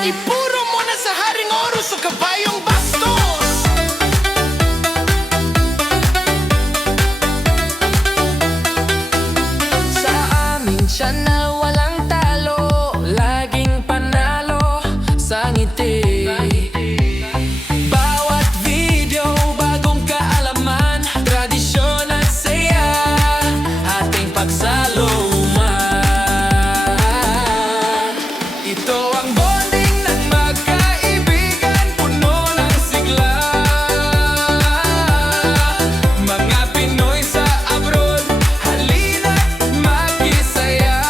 Ipuro mo na sa Haring Horus o kabayong bastos. Sa amin siya na walang talo, laging panalo sa ngiti. Bawat video, bagong kaalaman, tradisyon at saya, ating pagsaluman. Ito ang bonding ng magkaibigan, puno ng sigla. Mga Pinoy sa abroad, halina't makisaya.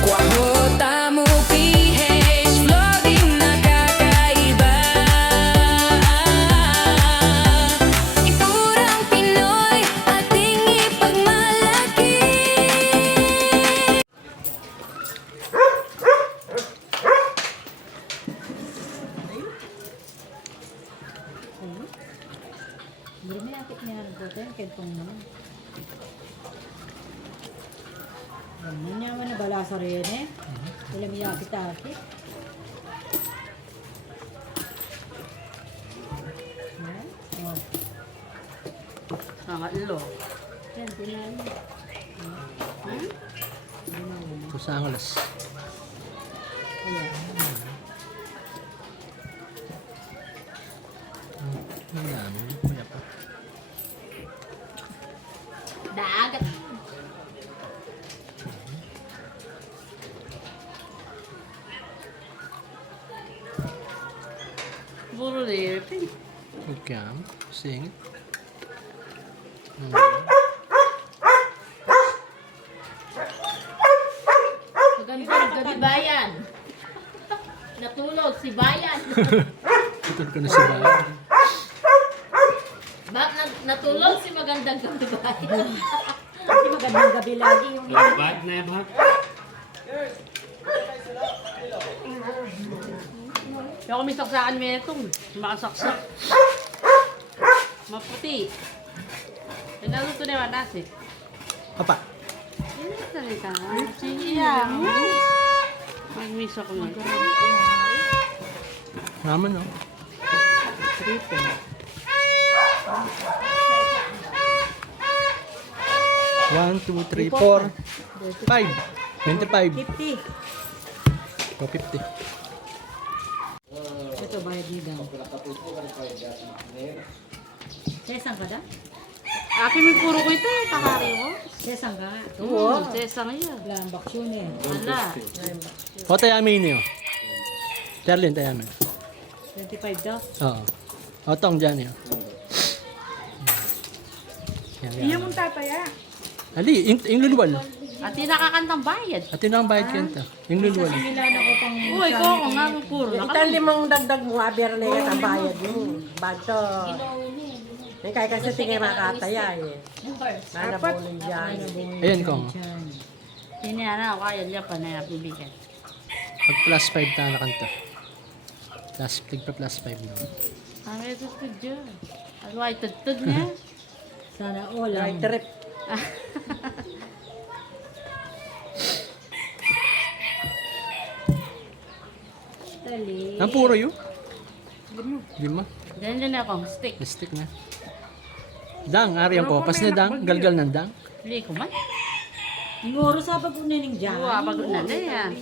Kwaho, tamo, PH, floating nakakaiba. Ipurang Pinoy, ating ipagmalaki. Hindi may akit niya rin po tayo, kentong naman. Ganyan niya man na bala sa rin eh. Wala may akit-akit. Yan. Oh. Nakalo. Yan, tinalo. Ito sa Angeles. Ayan. Wala mo. Kuya pa. Dagat. Puro lipin. Okay. Singit. Maganda di bayan. Natulog si bayan. Tutulog ka na si Bayan. Natulog si magandang gabi bayan. Kasi magandang gabi lagi yung Bad na ba? Kaya kung may saksakan may itong makasaksak. Maputi. Nagkaluto na yung nasi. Papa. Hindi salita. Siya. Mag-miss ako nga. Naman no. Triple. 1, 2, 3, 4, 5. 25. 50. 250. Ito bayad ni daw. Sesang ka da? Akin may puro ko ito eh. Takari mo. Sesang ka nga. Sesang yan. Wala ang baksyon eh. Ala. O tayamin niyo. Charlene, tayamin. 25 daw. Oo. O tong dyan niyo. Iya mong tataya. Ali, yung luluwal. At di nakakantang bayad. At yun ang bayad kenta. Yung luluwal. Milan ako pang Uy, ko nga mo puro. Itan limang dagdag mo, aber na yung kabayad mo. Bato. Yung kaya kasi tingin makataya eh. Nana bolong dyan. Ayan kong. Siniyana ako kaya niya pa na bibigyan. Pag plus 5 ta na kanta. Tig pa plus 5 no. Ang ito ko dyan. Ano ay tutod niya? Sana all Right ang trip. tali. Ang puro yun? Lima. Ganyan din ako, stick. Stick na. Dang, ari ang kopas na dang. Galgal ng dang. Hindi ko man. Ngoro sa pag-unaning dyan. Uwa, pagod na yan.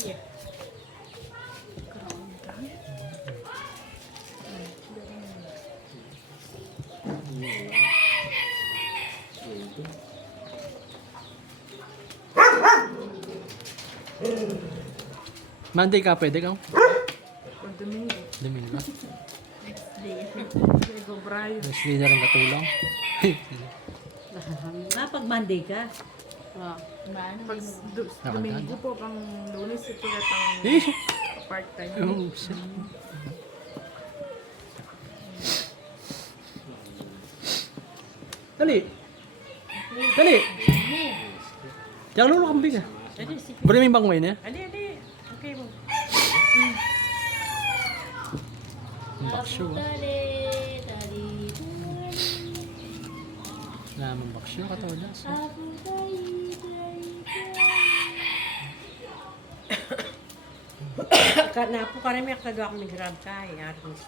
Monday ka pwede ka? Domingo. Mas hindi na rin katulong. Pag Monday ka. Pag Domingo po, pang Lunes, ito at ang Eh, part-time. oh, shit. Dali. Dali. Jangan dulu kambing ya. Boleh mimbang main ya? Ali, ali. Okay mo. Baksyo. Naman baksyo katawadas. Napo ka rin may kadwa kami grab kay artist.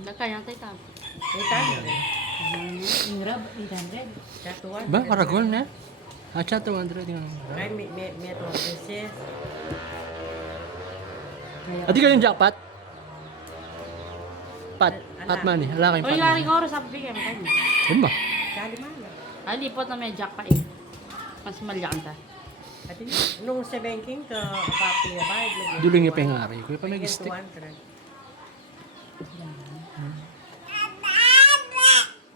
Nakayang tayo tamo. Kita mo. Ingrab, 800. Chatuan. Ba, Paragon na? Acha 200 yung... Kaya may tortoises. Adi kayo yung jackpot? Pat money. Wala kayong Oy, pat lari money. ko oras sabi bigay mo tayo. Yun ba? Kali mana. Ay, lipot na may jack pa eh. Mas malyakan ta. At nung sa banking ka, papi na bayad. Duling niya pengari. Kuya pa may stick.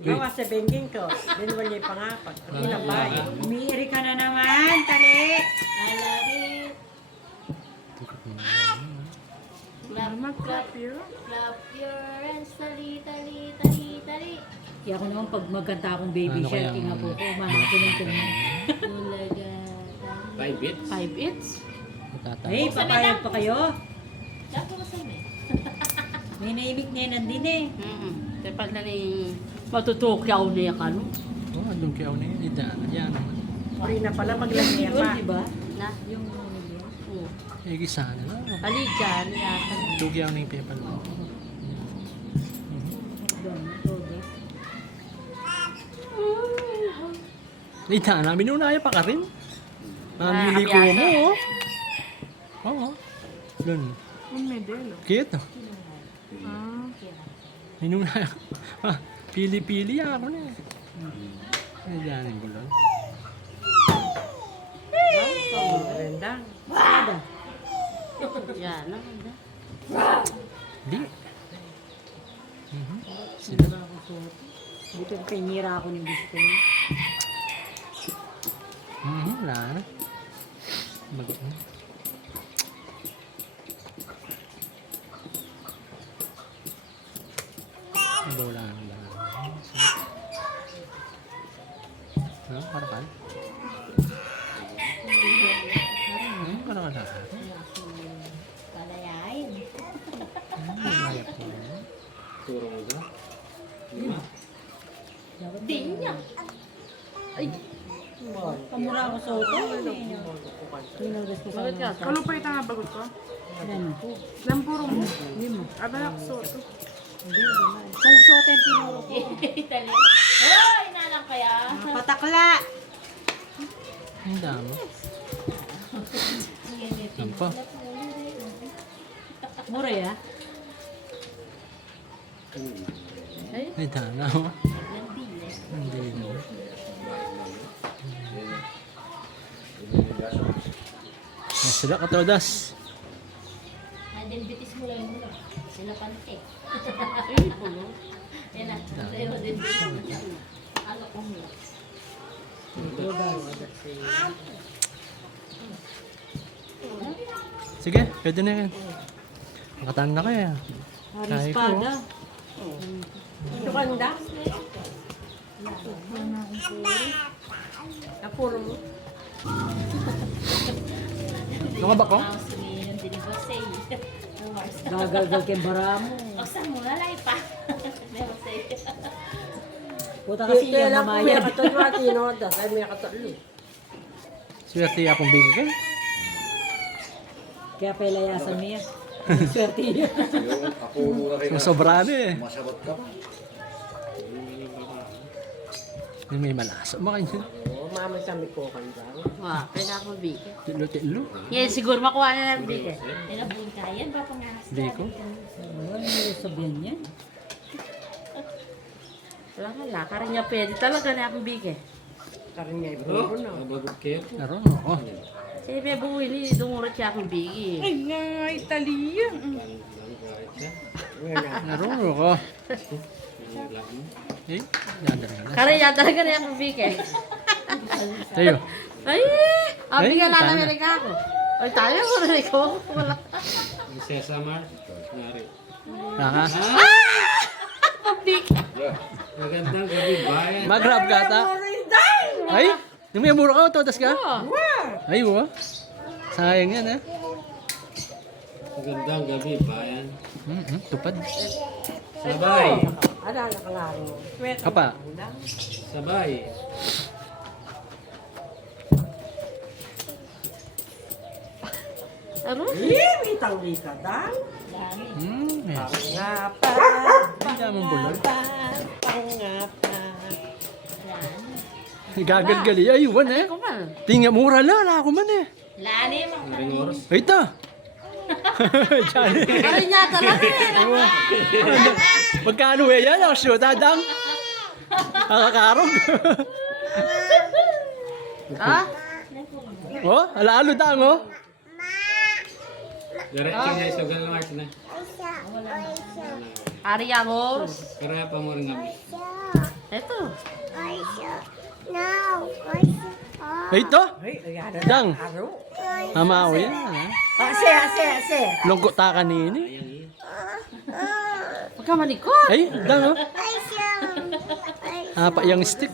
Gawa sa banking ko, dinuwan niya yung pangapat. At ilang bayad. Umiiri ka na naman, tali. Clap your hands, tali, tali, tali, tali. Kaya ako naman pag magkanta akong baby Ano shark, kaya tingnan po ang- ko, makikinig ko naman. Bulaga. 5 bits? 5 hits? Matata. Hey, papayag pa kayo? Dapat ko sabi. May naimik niya nandin eh. Tapos na ni matutukyaw niya ka, no? Oh, doon kayo na yun. Yan naman. Uri na pala maglagay Yun, pa. di ba? Na? Yung Oo. Eh, gisa na lang. Ali dyan, yata. Tugyaw na yung pepal. Ita, namin unaya pa ka rin. Mamili ko abiyasa. mo, oh. Oo. Doon. Un medelo. Cute, oh. Ah. Minunaya. Ah, pili-pili ako na eh. Ay, dyan yung bulol. Rendang. Yan, naman na. Di. Sila. Buti ko pinira ako ng gusto niya. Wala na. Bago na. Wala na. Ha? Parakan? Parakan. Palayain. Mayap ko na. Turo mo ba? Din niya. Pamura ako sa auto. Pinugas ko sa Bakit ka? Kalo pa ita nga bagot ko? Ganun po. Lampuro mo. Hindi mo. Abalak soto. Saan suot yung pinuro ko? Itali. Hoy, nalang kaya. Patakla! Ang dami. Ang pa. Mura ya? Ay, dana mo. Hindi na. Sila ka todas. Adilbitis mo lang muna. Sila pante. Ay, pulo. Yan na. Tayo din. Ano ko mo? Sige, pwede na yan. Nakataan na kaya. Hari Kaya ko. espada. Ito kanda. Napuro mo. Nakaba ko? Sumiyan din ba say? Gagalgal kay Baramo. O saan mo lalay pa? Never say. Puta kasi Kaya yung lang po may mamayad. katulwa, tinodas. Ay may katulwa. Swerte akong bigay ka. Kaya palayasan niya. Swerte niya. Sobrado eh. Masabot ka pa. May malaso. Makain Oo, mama sa may kukan daw. Wah, kaya ako bigay. Tilo-tilo. Yan, siguro makuha na ng bigay. Nilabun ka. Yan ba panganas? Hindi ko. Ano yung sabihin niya? Wala ka, lakarin niya pwede. Talaga na akong bigay. Karin niya iburo na. Nabagot kayo. Naroon ako. Sige, may buwili, dumurot siya akong bigay. Ay nga, Italia. Naroon ako. Eh, yadar ka na. Kaya talaga na akong bigay. Tayo. Ay, ang Ay, bigay lang tama. na Amerika ako. Ay, tayo mo na ikaw. Wala. Sesamar. Nari. Saka. Pabigay. Magandang gabi, bayan. Mag-grab ka ata. Ay, yung may muro ka, todas ka? Ay, wa. Sayang yan, ha? Magandang gabi, bayan. Tupad. Sabay. Ano, nakangarin mo. Apa? Sabay. Ano? Mitang-li ka dang. Yes. Ngapa. Ang damang bulol. Pangapa. Gagal-gali. Ay, iwan eh. Kumal. Tingnan, mura lang. Wala ako man eh. Lalim ang Maring oras. Ay, ito. Johnny. Ay, niya talaga eh. Magkano eh yan? Ang shoot, dadang. Nakakarog. Ha? Oh, alalo dang, oh. Diretso niya isugal ng art na. Ariagos. Kaya pa mo rin kami. Ito. Ay, ito. Ay, ayan. Dang. Aro. Amaw yan. Ase. Lungkot ta kanini. Huwag ka malikot. Ay, dang, oh. Pa yung stick.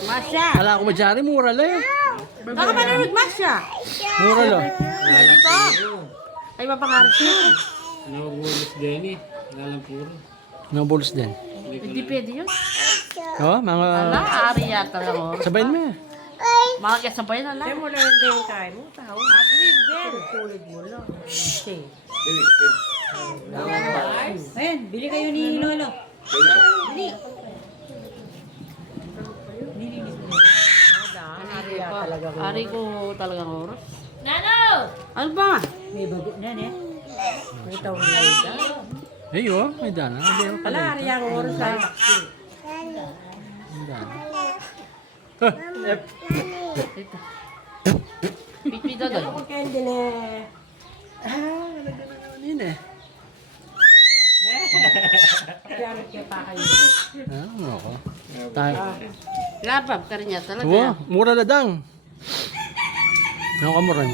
Masya. Wala ako madyari, mura lang eh. Baka manunod Masya. Mura lang. Lalampuro. Ay, mapangarap siya. Nagugulos din eh. Lalampuro. Nabulos din. Hindi pwede yun. Oh, mga... Ala, ari yata lang oh. Sabayin mo eh. Mga kasabayan na Kaya lang. mo lang din kain mo. Tao. Aglit din. Tulid mo lang. Okay. Ayan, bili kayo ni Lolo. Bili. Ari ko talagang oras. Nano! Ano ba? May bago na eh. May taon na ito. Ay, oh, may dana. Hindi ako pala Wala, ito. ari ang oras ay. May dana. Pitpita doon. Ako kain din eh. Yun eh. Kaya kaya pa kayo. Ah, ano ako. Tayo. Labab ka rin niya talaga. Wow, mura na dang. Ano ka mo rin?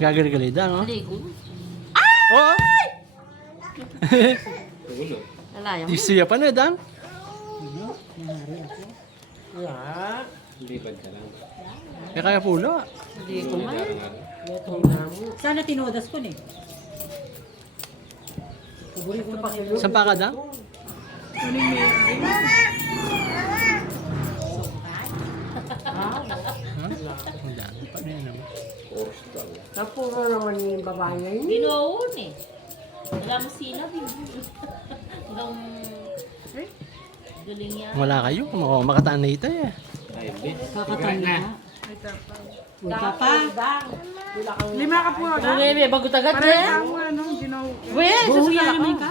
Gagali-gali dang, oh. Hindi ko. Oh! Tugulo. Alayang. Isuya pa na, dang. Yeah. Lipad ka lang. Kaya pulo. Hindi ko man. Sana tinodas ko ni. Puguri ko na pa kayo. Saan pa ka, dang? Ha? Ang dami pa na yun, naman. Napuro naman yung babae ngayon. Ginoon eh. Wala mo sinab eh. Hanggang... Galing yan. Wala kayo. Makataan na ito eh. Ay, bit. Kakatan na. Wala pa. Lima ka po agad. Bebe, bago tagat Parang eh. ako ano, ginaw. Weh, Buhuya susunod naman ako. ka.